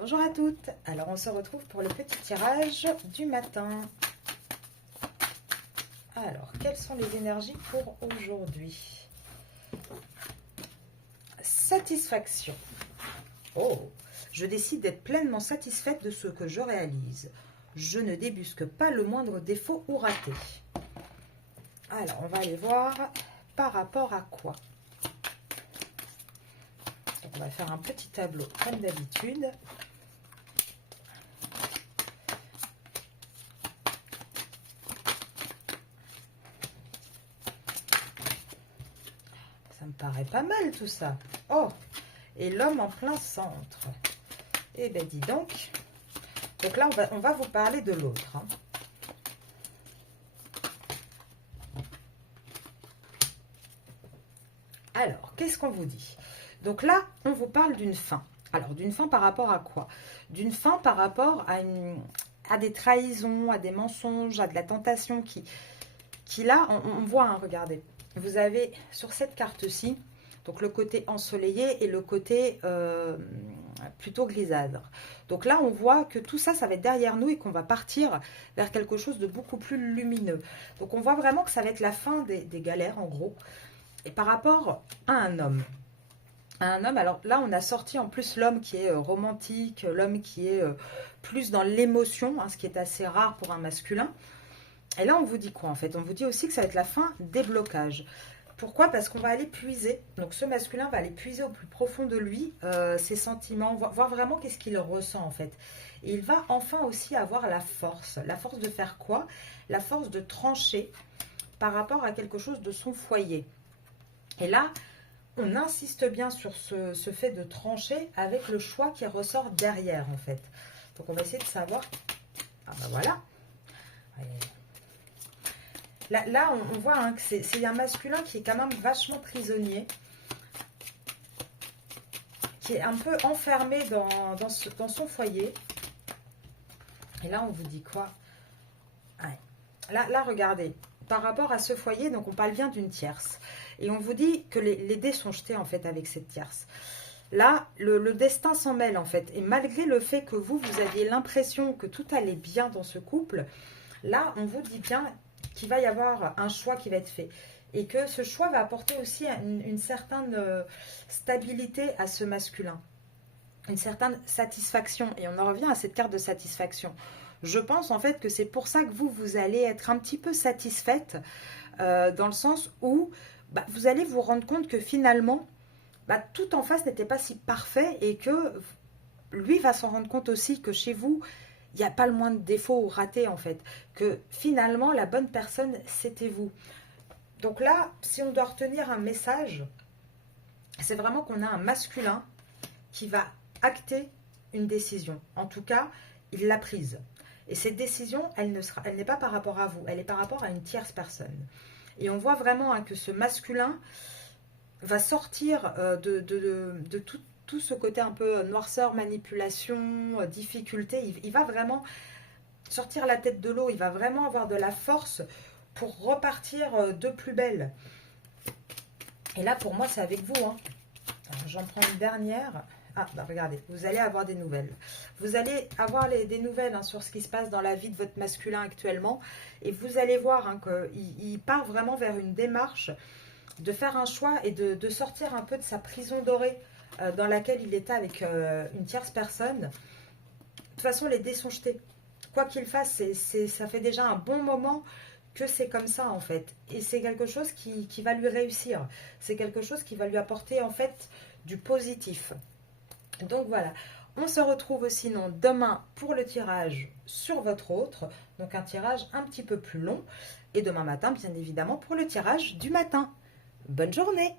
Bonjour à toutes, alors on se retrouve pour le petit tirage du matin. Alors, quelles sont les énergies pour aujourd'hui? Satisfaction. Oh, je décide d'être pleinement satisfaite de ce que je réalise. Je ne débusque pas le moindre défaut ou raté. Alors, on va aller voir par rapport à quoi. Donc, on va faire un petit tableau comme d'habitude. Ça me paraît pas mal tout ça. Oh, et l'homme en plein centre. Eh bien, dis donc. Donc là, on va vous parler de l'autre. Hein. Alors, qu'est-ce qu'on vous dit? Donc là, on vous parle d'une fin. Alors, d'une fin par rapport à quoi? D'une fin par rapport à des trahisons, à des mensonges, à de la tentation qui là, on voit, hein, regardez. Vous avez sur cette carte-ci, donc le côté ensoleillé et le côté plutôt grisâtre. Donc là, on voit que tout ça, ça va être derrière nous et qu'on va partir vers quelque chose de beaucoup plus lumineux. Donc on voit vraiment que ça va être la fin des galères, en gros. Et par rapport à un homme. Alors là, on a sorti en plus l'homme qui est romantique, l'homme qui est plus dans l'émotion, hein, ce qui est assez rare pour un masculin. Et là, on vous dit quoi en fait? On vous dit aussi que ça va être la fin des blocages. Pourquoi? Parce qu'on va aller puiser, donc ce masculin va aller puiser au plus profond de lui ses sentiments, voir vraiment qu'est-ce qu'il ressent en fait. Et il va enfin aussi avoir la force de faire quoi? La force de trancher par rapport à quelque chose de son foyer. Et là, on insiste bien sur ce fait de trancher avec le choix qui ressort derrière en fait. Donc on va essayer de savoir. Ah ben voilà. Là, on voit hein, que c'est un masculin qui est quand même vachement prisonnier, qui est un peu enfermé dans son foyer. Et là, on vous dit quoi? Ouais. Là, regardez, par rapport à ce foyer, donc on parle bien d'une tierce. Et on vous dit que les dés sont jetés en fait avec cette tierce. Là, le destin s'en mêle en fait. Et malgré le fait que vous aviez l'impression que tout allait bien dans ce couple, là, on vous dit bien qu'il va y avoir un choix qui va être fait. Et que ce choix va apporter aussi une certaine stabilité à ce masculin. Une certaine satisfaction. Et on en revient à cette carte de satisfaction. Je pense en fait que c'est pour ça que vous allez être un petit peu satisfaite dans le sens où vous allez vous rendre compte que finalement, tout en face n'était pas si parfait et que lui va s'en rendre compte aussi que chez vous, il n'y a pas le moins de défauts ou ratés en fait. Que finalement, la bonne personne, c'était vous. Donc là, si on doit retenir un message, c'est vraiment qu'on a un masculin qui va acter une décision. En tout cas, il l'a prise. Et cette décision, elle n'est pas par rapport à vous, elle est par rapport à une tierce personne. Et on voit vraiment hein, que ce masculin va sortir de tout ce côté un peu noirceur, manipulation, difficulté. Il va vraiment sortir la tête de l'eau, il va vraiment avoir de la force pour repartir de plus belle. Et là, pour moi, c'est avec vous. Hein. J'en prends une dernière. Ah, regardez, vous allez avoir des nouvelles. Vous allez avoir des nouvelles hein, sur ce qui se passe dans la vie de votre masculin actuellement. Et vous allez voir hein, qu'il part vraiment vers une démarche de faire un choix et de sortir un peu de sa prison dorée dans laquelle il était avec une tierce personne. De toute façon, les dés sont jetés. Quoi qu'il fasse, ça fait déjà un bon moment que c'est comme ça en fait. Et c'est quelque chose qui va lui réussir. C'est quelque chose qui va lui apporter en fait du positif. Donc voilà, on se retrouve sinon demain pour le tirage sur votre autre, donc un tirage un petit peu plus long, et demain matin bien évidemment pour le tirage du matin. Bonne journée!